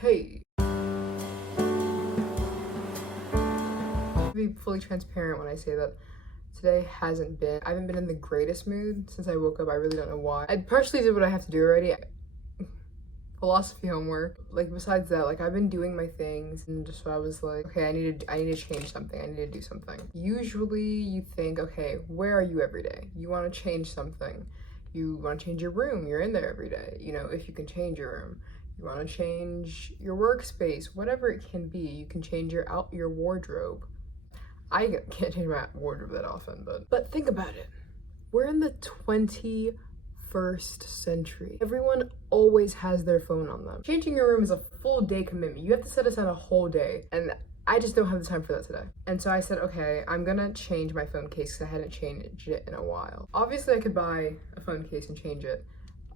Hey. To be fully transparent when I say that today I haven't been in the greatest mood since I woke up. I really don't know why. I partially did what I have to do already. Philosophy homework. Like, besides that, like, I've been doing my things, and just so I was like, okay, I need to change something. I need to do something. Usually you think, okay, where are you every day? You want to change something. You want to change your room. You're in there every day. You know, if you can change your room. You want to change your workspace, whatever it can be. You can change your wardrobe. I can't change my wardrobe that often, but think about it. We're in the 21st century. Everyone always has their phone on them. Changing your room is a full day commitment. You have to set aside a whole day, and I just don't have the time for that today. And so I said, okay, I'm gonna change my phone case because I hadn't changed it in a while. Obviously, I could buy a phone case and change it.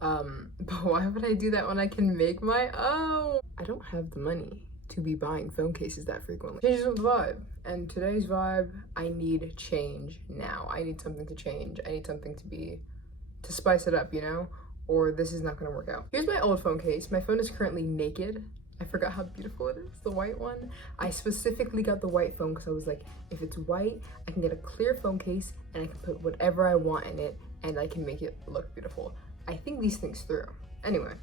But why would I do that when I can make my own? I don't have the money to be buying phone cases that frequently. Changes with the vibe. And today's vibe, I need change now. I need something to change. I need something to spice it up, you know? Or this is not gonna work out. Here's my old phone case. My phone is currently naked. I forgot how beautiful it is, the white one. I specifically got the white phone because I was like, if it's white, I can get a clear phone case and I can put whatever I want in it and I can make it look beautiful. I think these things through. Anyway,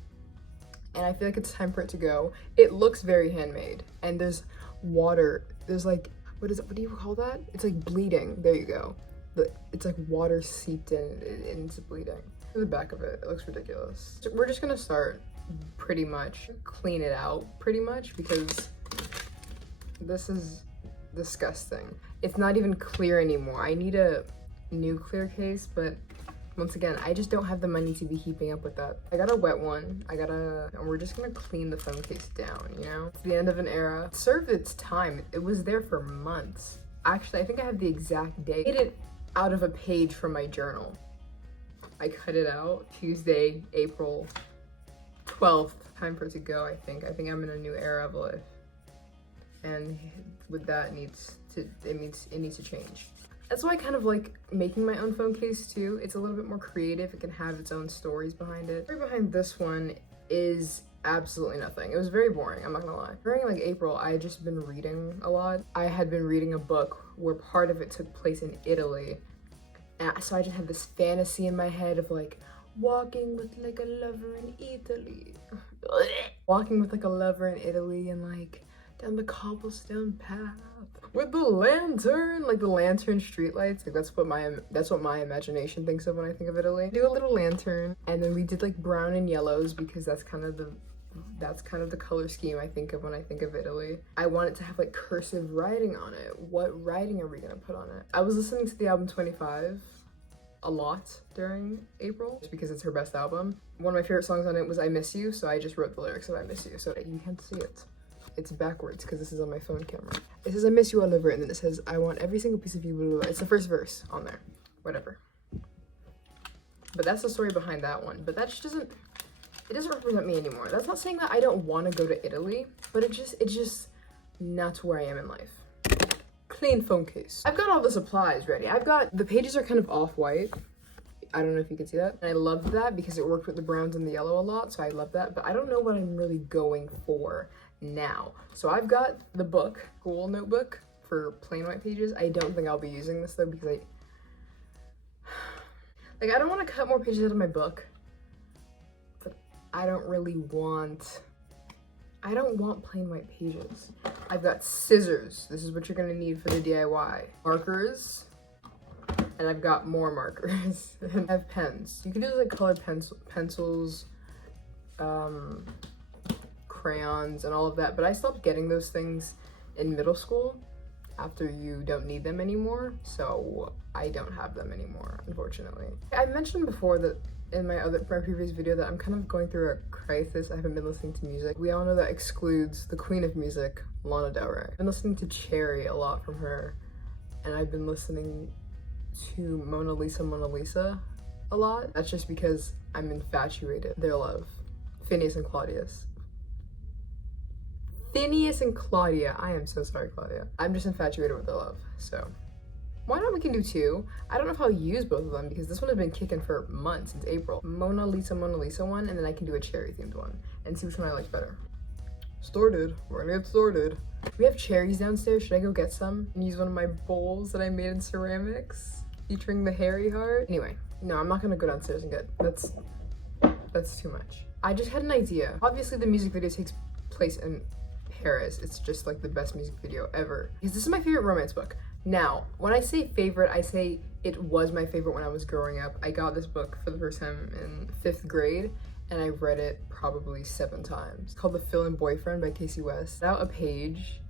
and I feel like it's time for it to go. It looks very handmade, and there's water. There's like, what do you call that? It's like bleeding. There you go. It's like water seeped in and it's bleeding. The back of it looks ridiculous. So we're just gonna start pretty much clean it out pretty much because this is disgusting. It's not even clear anymore. I need a new clear case, but once again, I just don't have the money to be keeping up with that. I got a wet one. And we're just gonna clean the phone case down, you know? It's the end of an era. It served its time. It was there for months. Actually, I think I have the exact date. I made it out of a page from my journal. I cut it out Tuesday, April 12th. Time for it to go, I think. I think I'm in a new era of life. And with that, it needs to change. That's why I kind of like making my own phone case too. It's a little bit more creative. It can have its own stories behind it. The story behind this one is absolutely nothing. It was very boring, I'm not gonna lie. During like April, I had just been reading a lot. I had been reading a book where part of it took place in Italy. And so I just had this fantasy in my head of like walking with like a lover in Italy. Walking with like a lover in Italy and like down the cobblestone path with the lantern, like the lantern streetlights. Like that's what my imagination thinks of when I think of Italy. Do a little lantern, and then we did like brown and yellows because that's kind of the color scheme I think of when I think of Italy. I want it to have like cursive writing on it. What writing are we gonna put on it? I was listening to the album 25 a lot during April just because it's her best album. One of my favorite songs on it was I Miss You, so I just wrote the lyrics of I Miss You so you can't see it. It's backwards because this is on my phone camera. It says I miss you all over, and then it says I want every single piece of you, blah, blah, blah. It's the first verse on there, whatever. But that's the story behind that one. But that just doesn't represent me anymore. That's not saying that I don't want to go to Italy, but it's just not where I am in life. Clean phone case. I've got all the supplies ready. The pages are kind of off-white. I don't know if you can see that. And I love that because it worked with the browns and the yellow a lot, so I love that. But I don't know what I'm really going for now. So I've got the book, school notebook for plain white pages. I don't think I'll be using this though because I don't want to cut more pages out of my book, but I don't want plain white pages. I've got scissors. This is what you're gonna need for the DIY. Markers, and I've got more markers. And I have pens. You can use like colored pencils, crayons and all of that, but I stopped getting those things in middle school after you don't need them anymore, so I don't have them anymore, unfortunately. I mentioned before that in my previous video that I'm kind of going through a crisis. I haven't been listening to music. We all know that excludes the queen of music, Lana Del Rey. I've been listening to Cherry a lot from her, and I've been listening to Mona Lisa a lot. That's just because I'm infatuated. Their love. Phineas and Claudia. I am so sorry, Claudia. I'm just infatuated with their love, so why not we can do two? I don't know if I'll use both of them because this one has been kicking for months, since April. Mona Lisa one, and then I can do a cherry themed one and see which one I like better. started. We're gonna get started. We have cherries downstairs. Should I go get some and use one of my bowls that I made in ceramics featuring the hairy heart? Anyway, no, I'm not gonna go downstairs and get, that's too much. I just had an idea. Obviously the music video takes place in Paris. It's just like the best music video ever. Because this is my favorite romance book. Now, when I say favorite, I say it was my favorite when I was growing up. I got this book for the first time in 5th grade and I read it probably 7 times. It's called The Fill-In Boyfriend by Casey West. Out a page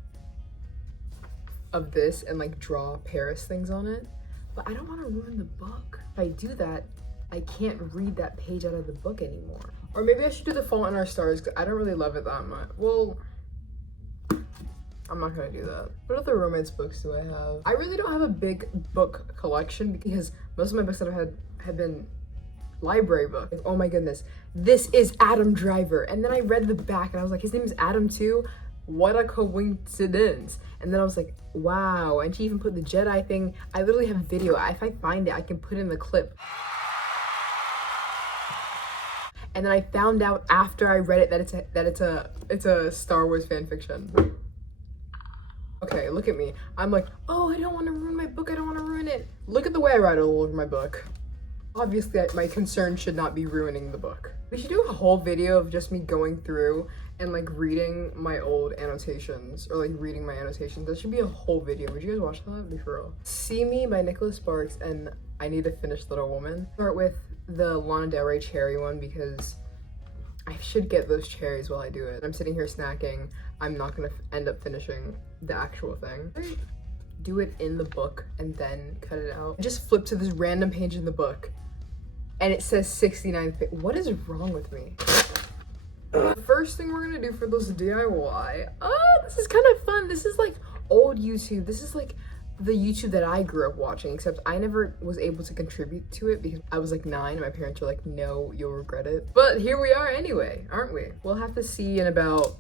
of this and like draw Paris things on it, but I don't want to ruin the book. If I do that, I can't read that page out of the book anymore. Or maybe I should do The Fault in Our Stars because I don't really love it that much. Well, I'm not gonna do that. What other romance books do I have? I really don't have a big book collection because most of my books that I've had have been library books. Like, oh my goodness, this is Adam Driver. And then I read the back and I was like, his name is Adam too? What a coincidence. And then I was like, wow. And she even put the Jedi thing. I literally have video. If I find it, I can put in the clip. And then I found out after I read it that it's a Star Wars fan fiction. Okay, look at me. I'm like, oh, I don't want to ruin my book. I don't want to ruin it. Look at the way I write all over my book. Obviously, my concern should not be ruining the book. We should do a whole video of just me going through and like reading my old annotations or like reading my annotations. That should be a whole video. Would you guys watch that? Be for real. See Me by Nicholas Sparks and I Need to Finish Little Woman. Start with the Lana Del Rey cherry one because I should get those cherries while I do it. I'm sitting here snacking. I'm not gonna end up finishing the actual thing. Do it in the book and then cut it out. I just flipped to this random page in the book and it says 69th page. What is wrong with me? First thing we're gonna do for this DIY, this is kind of fun. This is like old YouTube. This is like the YouTube that I grew up watching, except I never was able to contribute to it because I was like 9 and my parents were like, no, you'll regret it. But here we are anyway, aren't we? We'll have to see in about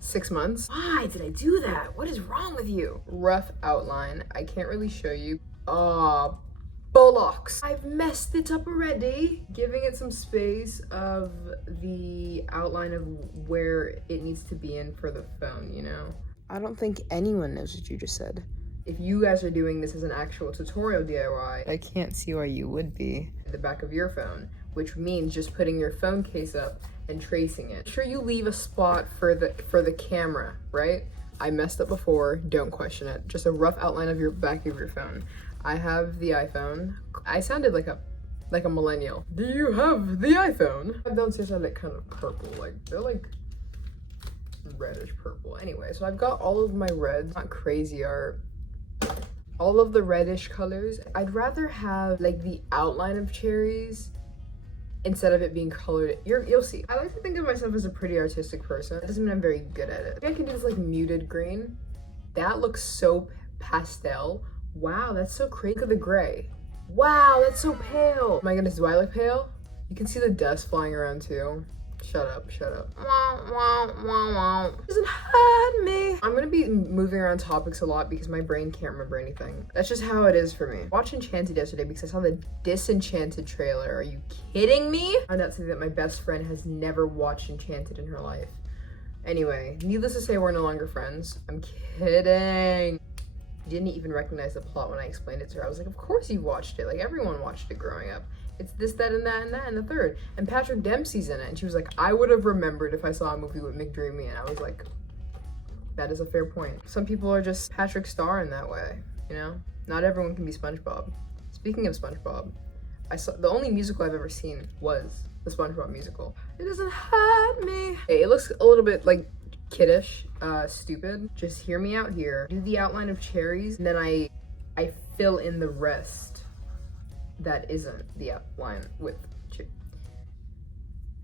6 months. Why did I do that? What is wrong with you? Rough outline. I can't really show you. Bollocks. I've messed it up already. Giving it some space of the outline of where it needs to be in for the phone, you know? I don't think anyone knows what you just said. If you guys are doing this as an actual tutorial DIY, I can't see why you would be. At the back of your phone, which means just putting your phone case up and tracing it. Make sure you leave a spot for the camera, right? I messed up before, don't question it. Just a rough outline of your back of your phone. I have the iPhone. I sounded like a millennial. Do you have the iPhone? Downstairs are like kind of purple, like they're like reddish purple. Anyway, so I've got all of my reds, not crazy art. All of the reddish colors. I'd rather have like the outline of cherries instead of it being colored. You'll see. I like to think of myself as a pretty artistic person. That doesn't mean I'm very good at it. Maybe I can do this like muted green. That looks so pastel. Wow, that's so crazy. Look at the gray. Wow, that's so pale. Oh my goodness, do I look pale? You can see the dust flying around too. Shut up, shut up. Doesn't hurt me. I'm gonna be moving around topics a lot because my brain can't remember anything. That's just how it is for me. I watched Enchanted yesterday because I saw the Disenchanted trailer. Are you kidding me? I found out today that my best friend has never watched Enchanted in her life. Anyway, needless to say, we're no longer friends. I'm kidding. Didn't even recognize the plot when I explained it to her. I was like, of course you watched it. Like everyone watched it growing up. It's this, that, and that, and that, and the third. And Patrick Dempsey's in it. And she was like, I would have remembered if I saw a movie with McDreamy. And I was like, that is a fair point. Some people are just Patrick Star in that way, you know? Not everyone can be SpongeBob. Speaking of SpongeBob, the only musical I've ever seen was the SpongeBob musical. It doesn't hurt me. Hey, it looks a little bit like kiddish, stupid. Just hear me out here. Do the outline of cherries, and then I fill in the rest that isn't the outline with cherries.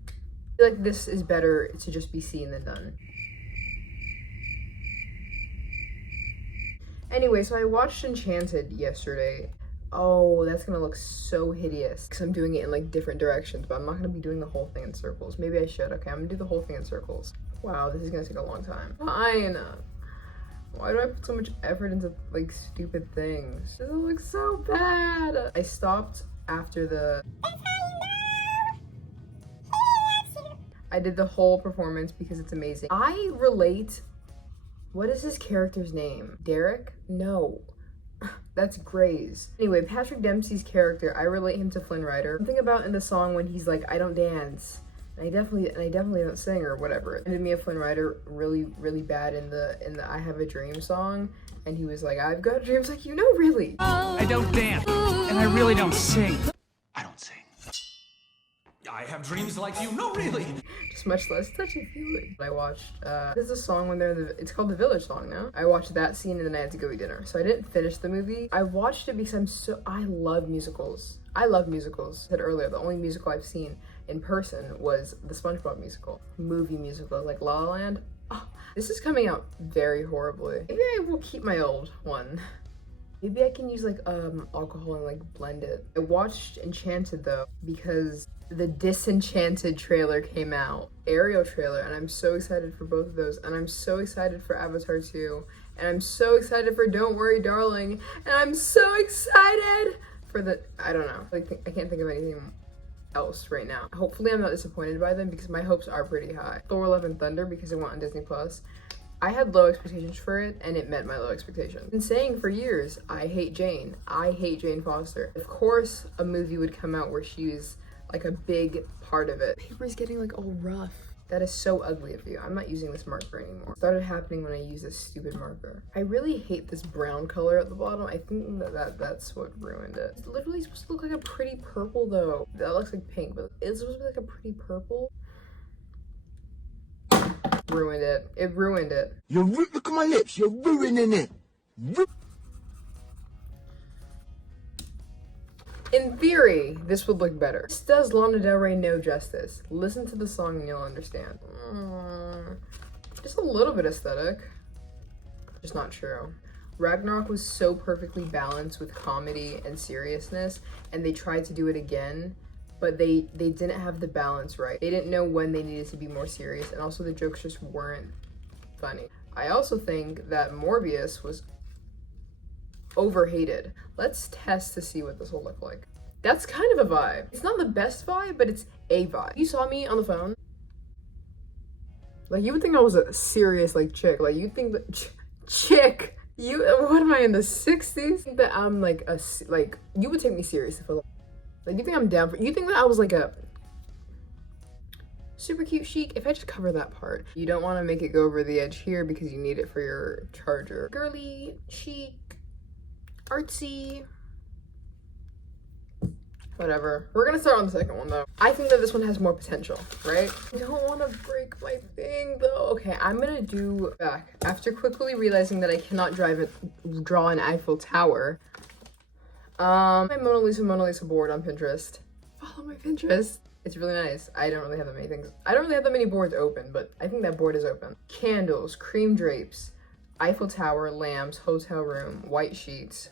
I feel like this is better to just be seen than done. Anyway, so I watched Enchanted yesterday. Oh, that's gonna look so hideous because I'm doing it in like different directions, but I'm not gonna be doing the whole thing in circles. Maybe I should. Okay, I'm gonna do the whole thing in circles. Wow, this is gonna take a long time. Fine. Why do I put so much effort into like stupid things? This looks so bad. I stopped after the I did the whole performance because it's amazing. I relate, what is his character's name? Derek? No. That's Gray's. Anyway, Patrick Dempsey's character, I relate him to Flynn Rider. Something about in the song when he's like, I don't dance. And I definitely don't sing or whatever. It reminded me of Flynn Rider really, really bad in the I Have a Dream song. And he was like, I've got a dream. It's like, you know, really. I don't dance, and I really don't sing. I don't sing. I have dreams like you, no really. Just much less touchy-feely. I watched, there's a song when they're in the, it's called The Village Song now. I watched that scene and then I had to go eat dinner. So I didn't finish the movie. I watched it because I love musicals. I love musicals. I said earlier, the only musical I've seen in person was the SpongeBob musical. Movie musical, like La La Land. Oh, this is coming out very horribly. Maybe I will keep my old one. Maybe I can use like alcohol and like blend it. I watched Enchanted though because the Disenchanted trailer came out. Ariel trailer, and I'm so excited for both of those. And I'm so excited for Avatar 2. And I'm so excited for Don't Worry Darling. And I'm so excited for the, I don't know. Like I can't think of anything else right now. Hopefully I'm not disappointed by them because my hopes are pretty high. Thor Love and Thunder because it went on Disney Plus. I had low expectations for it, and it met my low expectations. I've been saying for years, I hate Jane. I hate Jane Foster. Of course, a movie would come out where she was like a big part of it. Paper's getting like all rough. That is so ugly of you. I'm not using this marker anymore. It started happening when I used this stupid marker. I really hate this brown color at the bottom. I think that's what ruined it. It's literally supposed to look like a pretty purple though. That looks like pink, but it's supposed to be like a pretty purple. Ruined it. It ruined it. Look at my lips. You're ruining it. In theory, this would look better. This does Lana Del Rey no justice. Listen to the song and you'll understand. Just a little bit aesthetic. Just not true. Ragnarok was so perfectly balanced with comedy and seriousness, and they tried to do it again, but they didn't have the balance right. They didn't know when they needed to be more serious, and also the jokes just weren't funny. I also think that Morbius was overhated. Let's test to see what this will look like. That's kind of a vibe. It's not the best vibe, but it's a vibe. You saw me on the phone. Like, you would think I was a serious, like, chick. Like, you think that chick, what am I, in the 60s? That I'm like you would take me serious if I like, you think I'm down for, you think that I was like a super cute chic? If I just cover that part. You don't want to make it go over the edge here because you need it for your charger. Girly, chic, artsy, whatever. We're gonna start on the second one though. I think that this one has more potential, right? I don't want to break my thing though. Okay, I'm gonna do back. After quickly realizing that I cannot draw an Eiffel Tower, my Mona Lisa board on Pinterest. Follow my Pinterest. It's really nice. I don't really have that many things. I don't really have that many boards open, but I think that board is open. Candles, cream drapes, Eiffel Tower, lamps, hotel room, white sheets,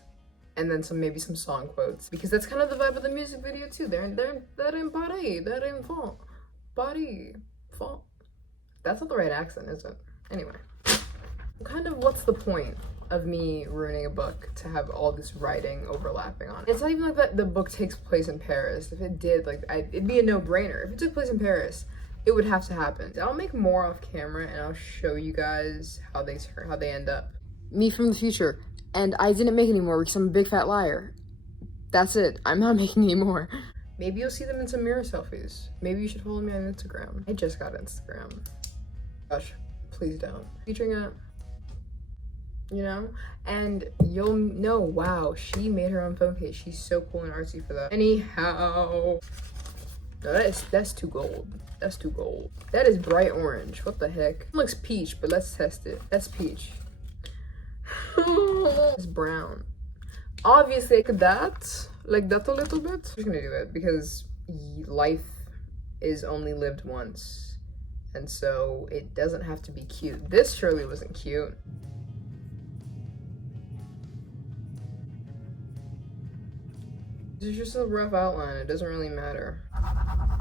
and then maybe some song quotes, because that's kind of the vibe of the music video too. They're in Paris, they're in Paris, font. That's not the right accent, is it? Anyway, what's the point of me ruining a book to have all this writing overlapping on it? It's not even like that the book takes place in Paris. If it did, like, it'd be a no-brainer. If it took place in Paris, it would have to happen. I'll make more off camera and I'll show you guys how they end up. Me from the future. And I didn't make any more because I'm a big fat liar. That's it. I'm not making any more. Maybe you'll see them in some mirror selfies. Maybe you should follow me on Instagram. I just got Instagram. Gosh, please don't. Featuring it, you know? And you'll know, wow, she made her own phone case. She's so cool and artsy for that. Anyhow, no, that's too gold. That's too gold. That is bright orange. What the heck? It looks peach, but let's test it. That's peach. It's brown. Obviously, like that a little bit. I'm just gonna do it because life is only lived once, and so it doesn't have to be cute. This surely wasn't cute. It's just a rough outline. It doesn't really matter.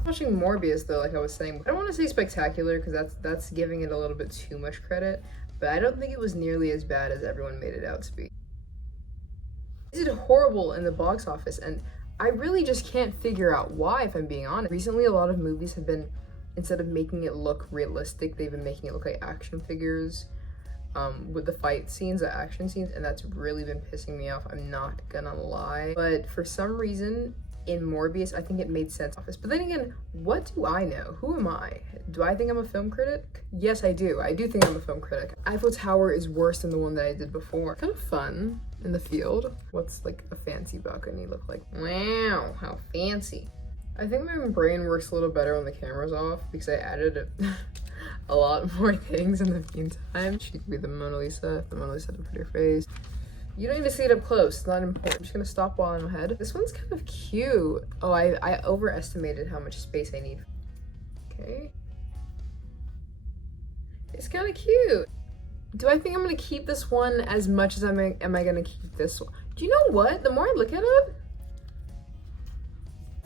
Watching Morbius though, like I was saying, I don't want to say spectacular because that's giving it a little bit too much credit, but I don't think it was nearly as bad as everyone made it out to be. It did horrible in the box office, and I really just can't figure out why, if I'm being honest. Recently, a lot of movies have been instead of making it look realistic, they've been making it look like action figures with the fight scenes, the action scenes, and that's really been pissing me off, I'm not gonna lie. But for some reason, in Morbius, I think it made sense. But then again, what do I know? Who am I? Do I think I'm a film critic? Yes, I do. I do think I'm a film critic. Eiffel Tower is worse than the one that I did before. Kind of fun in the field. What's like a fancy balcony look like? Wow, how fancy. I think my brain works a little better when the camera's off because I added a lot more things in the meantime. She could be the Mona Lisa to put her face. You don't even see it up close, it's not important. I'm just gonna stop while I'm ahead. This one's kind of cute. Oh, I overestimated how much space I need. Okay. It's kind of cute. Do I think I'm gonna keep this one as much as am I gonna keep this one? Do you know what? The more I look at it,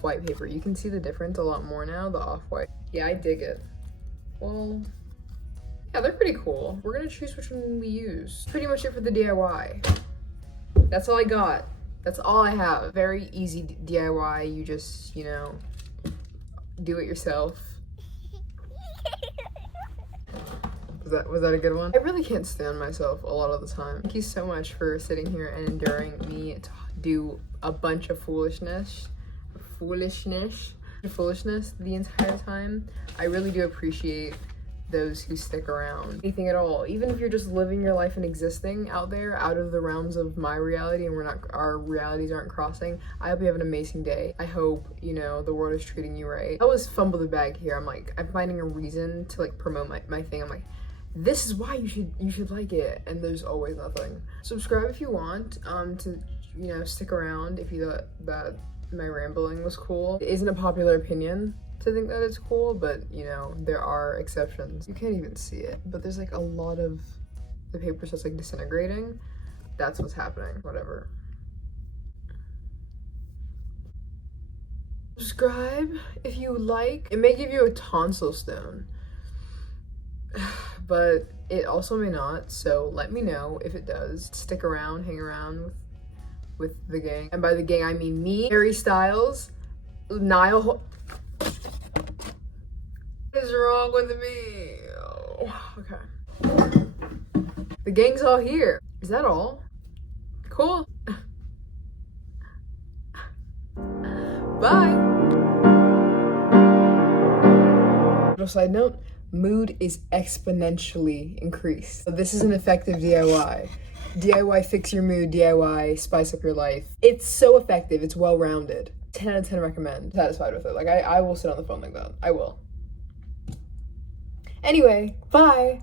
white paper, you can see the difference a lot more now, the off-white. Yeah, I dig it. Well, yeah, they're pretty cool. We're gonna choose which one we use. Pretty much it for the DIY. That's all I got. That's all I have. Very easy DIY. You just, you know, do it yourself. Was that a good one? I really can't stand myself a lot of the time. Thank you so much for sitting here and enduring me to do a bunch of foolishness the entire time. I really do appreciate those who stick around. Anything at all, even if you're just living your life and existing out there, out of the realms of my reality, and our realities aren't crossing. I hope you have an amazing day. I hope, you know, the world is treating you right. I always fumble the bag here. I'm finding a reason to like promote my thing. I'm like, this is why you should like it, and there's always nothing. Subscribe if you want to, you know, stick around if you thought that my rambling was cool. It isn't a popular opinion to think that it's cool, but you know, there are exceptions. You can't even see it, but there's like a lot of the paper just like disintegrating. That's what's happening. Whatever. Subscribe if you like. It may give you a tonsil stone, but it also may not, so let me know if it does. Stick around, hang around with the gang, and by the gang I mean me, Harry Styles, Niall. What is wrong with me? Oh, okay. The gang's all here. Is that all? Cool. Bye. Little side note, mood is exponentially increased. So this is an effective DIY. DIY fix your mood, DIY spice up your life. It's so effective, it's well-rounded. 10 out of 10 recommend. Satisfied with it. Like I will sit on the phone like that. I will. Anyway, bye.